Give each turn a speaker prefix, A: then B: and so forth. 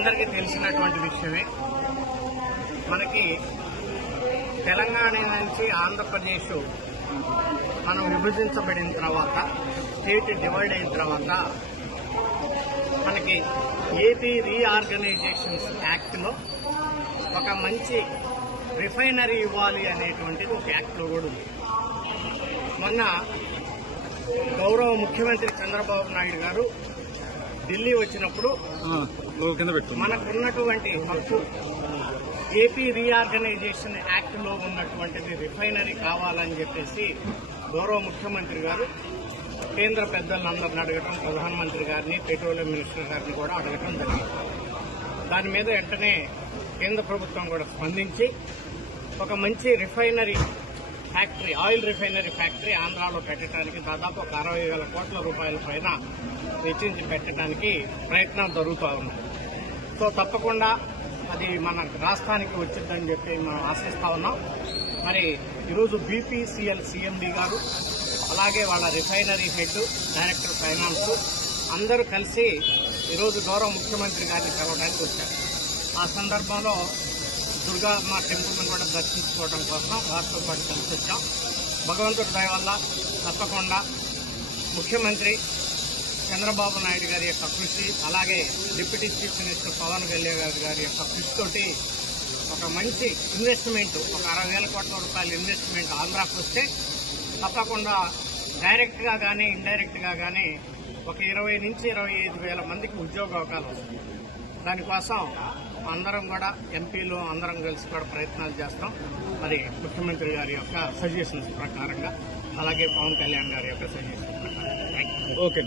A: అందరికీ తెలిసినటువంటి విషయమే. మనకి తెలంగాణ నుంచి ఆంధ్రప్రదేశ్ మనం విభజించబడిన తర్వాత స్టేట్ డివైడ్ అయిన తర్వాత మనకి ఏపీ రీఆర్గనైజేషన్స్ యాక్ట్లో ఒక మంచి రిఫైనరీ ఇవ్వాలి అనేటువంటిది ఒక యాక్ట్లో కూడా ఉంది. మొన్న గౌరవ ముఖ్యమంత్రి చంద్రబాబు నాయుడు గారు ఢిల్లీ వచ్చినప్పుడు మనకున్నటువంటి హక్కు ఏపీ రీఆర్గనైజేషన్ యాక్ట్లో ఉన్నటువంటిది రిఫైనరీ కావాలని చెప్పేసి గౌరవ ముఖ్యమంత్రి గారు కేంద్ర పెద్దలందరిని అడగటం ప్రధానమంత్రి గారిని పెట్రోలియం మినిస్టర్ గారిని కూడా అడగటం జరిగింది. దాని మీద వెంటనే కేంద్ర ప్రభుత్వం కూడా స్పందించి ఒక మంచి refinery factory oil refinery factory ఆంధ్రాలో పెట్టడానికి దాదాపు ఒక అరవై వేల కోట్ల రూపాయల పైన వెచ్చించి పెట్టడానికి ప్రయత్నాలు జరుగుతూ ఉన్నాయి సో తప్పకుండా అది మన రాష్ట్రానికి వచ్చిందని చెప్పి మనం ఆశిస్తా ఉన్నాం. మరి ఈరోజు బీపీసీఎల్ సీఎండీ గారు అలాగే వాళ్ళ రిఫైనరీ హెడ్ డైరెక్టర్ ఫైనాన్స్ అందరూ కలిసి ఈరోజు గౌరవ ముఖ్యమంత్రి గారిని కలవడానికి వచ్చారు. ఆ సందర్భంలో దుర్గా మా టెంపుల్ని కూడా దర్శించుకోవడం కోసం వారితో పాటు కలిసి వచ్చాం. భగవంతుడి దయ వల్ల తప్పకుండా ముఖ్యమంత్రి చంద్రబాబు నాయుడు గారి యొక్క కృషి అలాగే deputy chief minister Pawan Kalyan గారి గారి యొక్క కృషితోటి ఒక మంచి ఇన్వెస్ట్మెంట్ ఒక అరవై వేల కోట్ల రూపాయల ఇన్వెస్ట్మెంట్ ఆంధ్రాకు వస్తే తప్పకుండా డైరెక్ట్గా కానీ ఇండైరెక్ట్గా కానీ ఒక ఇరవై నుంచి ఇరవై ఐదు వేల మందికి ఉద్యోగ అవకాశాలు వస్తాయి దానికోసం అందరం కూడా ఎంపీలు అందరం కలిసి కూడా ప్రయత్నాలు చేస్తాం. మరి ముఖ్యమంత్రి గారి యొక్క సజెషన్స్ ప్రకారంగా అలాగే పవన్ కళ్యాణ్ గారి యొక్క సజెషన్స్ థ్యాంక్ యూ.
B: ఓకే